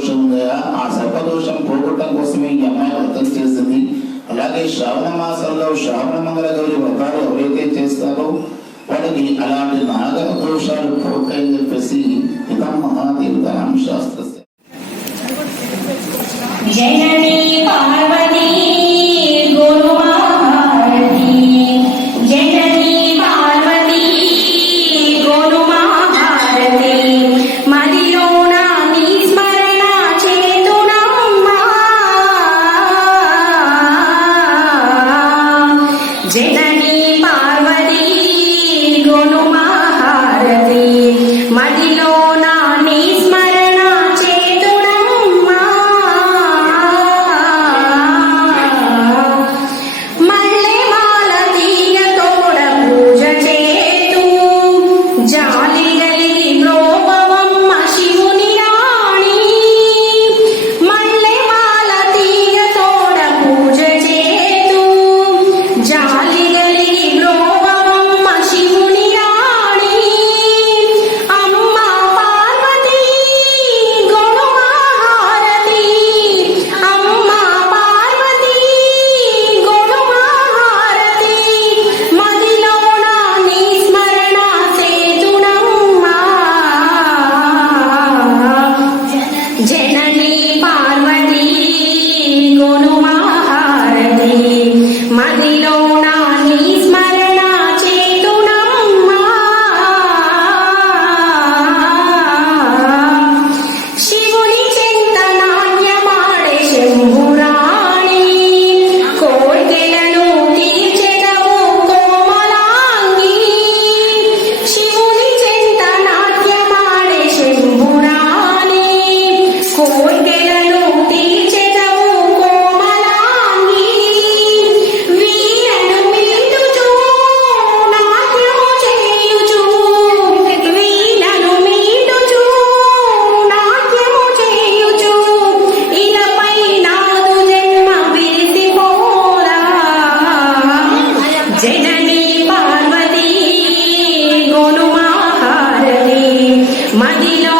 సర్పదోషంగా ఆ సర్పదోషం పోగొట్టడం కోసమే ఈ అమ్మాయి వ్రతం చేసింది. అలాగే శ్రావణ మాసంలో శ్రావణ మంగళ గౌరి వ్రతాలు ఎవరైతే చేస్తారో వాళ్ళకి అలాంటి నాగ దోషాలు పోతాయని చెప్పేసి ఇతం మహాతీర్థనాం శాస్త్ర జయ might need Manila.